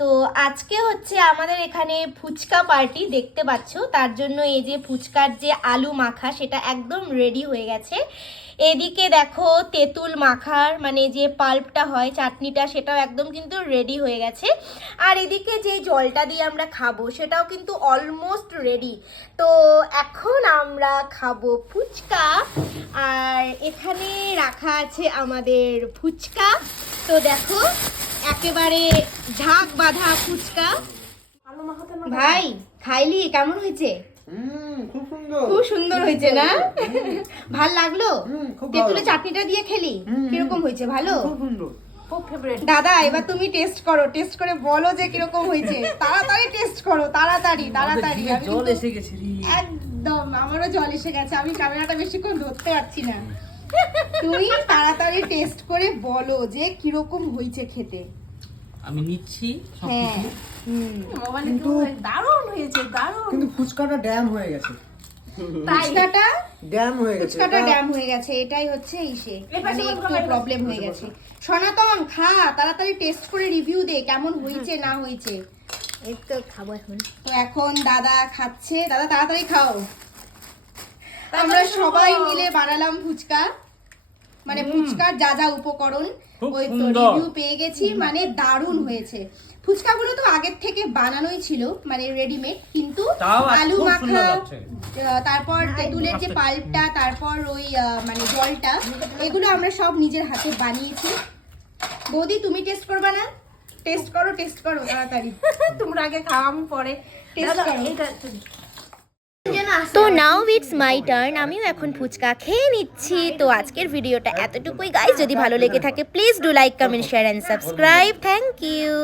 তো আজকে হচ্ছে আমাদের এখানে ফুচকা পার্টি দেখতে পাচ্ছ, তার জন্য এই যে ফুচকার যে আলু মাখা সেটা একদম রেডি হয়ে গেছে। এদিকে দেখো তেঁতুল মাখার মানে যে পাল্পটা হয় চাটনিটা, সেটাও একদম কিন্তু রেডি হয়ে গেছে। আর এদিকে যে জলটা দিয়ে আমরা খাবো সেটাও কিন্তু অলমোস্ট রেডি। তো এখন আমরা খাবো ফুচকা, আর এখানে রাখা আছে আমাদের ফুচকা। তো দেখো একেবারে ঝাঁক বাঁধা ফুচকা। ভাই খাইলি, কেমন হয়েছে? খুব সুন্দর হয়েছে না? ভাল লাগলো? তেঁতুলের চাটনিটা দিয়ে খেলি, কিরকম হয়েছে? ভালো? দাদা এবার তুমি টেস্ট করো, টেস্ট করে বলো যে কিরকম হয়েছে। তাড়াতাড়ি টেস্ট করো, তাড়াতাড়ি তাড়াতাড়ি। একদম আমারও জল এসে গেছে, আমি ক্যামেরাটা বেশিক্ষণ ধরতে পারছি না। তুমি তাড়াতাড়ি টেস্ট করে বলো যে কিরকম হয়েছে খেতে। আমি নিচ্ছি হ্যাঁ, কিন্তু দারুণ হয়েছে, দারুণ। কিন্তু ফুচকাটা ড্যাম হয়ে গেছে। ফুচকাটা ড্যাম হয়ে গেছে। ফুচকাটা ড্যাম হয়ে গেছে, এটাই হচ্ছে ইসে মানে একটু প্রবলেম হয়ে গেছে। সনাতন খা, তাড়াতাড়ি টেস্ট করে রিভিউ দে কেমন হয়েছে না হয়েছে। এই তো খাবো এখন। তো এখন দাদা খাচ্ছে, দাদা তাড়াতাড়ি খাও। আমরা সবাই মিলে বানালাম ফুচকা, মানে ফুচকার যা যা উপকরণ ওই তো রিভিউ পেয়ে গেছি, মানে দারুণ হয়েছে। ফুচকাগুলো তো আগের থেকে বানানোই ছিল, মানে রেডিমেড, কিন্তু আলু মাখা, তারপর তেঁতুলের যে পাল্পটা, তারপর ওই মানে জলটা, এগুলো আমরা সব নিজের হাতে বানিয়েছি। বৌদি তুমি টেস্ট করবা না? টেস্ট করো, টেস্ট করো তাড়াতাড়ি। তোমরা আগে খাও, আমি পরে টেস্ট করো। তো নাও ইটস মাই টার্ন, আমিও এখন ফুচকা খেয়ে নিচ্ছি। তো আজকের ভিডিওটা এতটুকুই গাইস, যদি ভালো লেগে থাকে please do like, comment, share and subscribe. Thank you.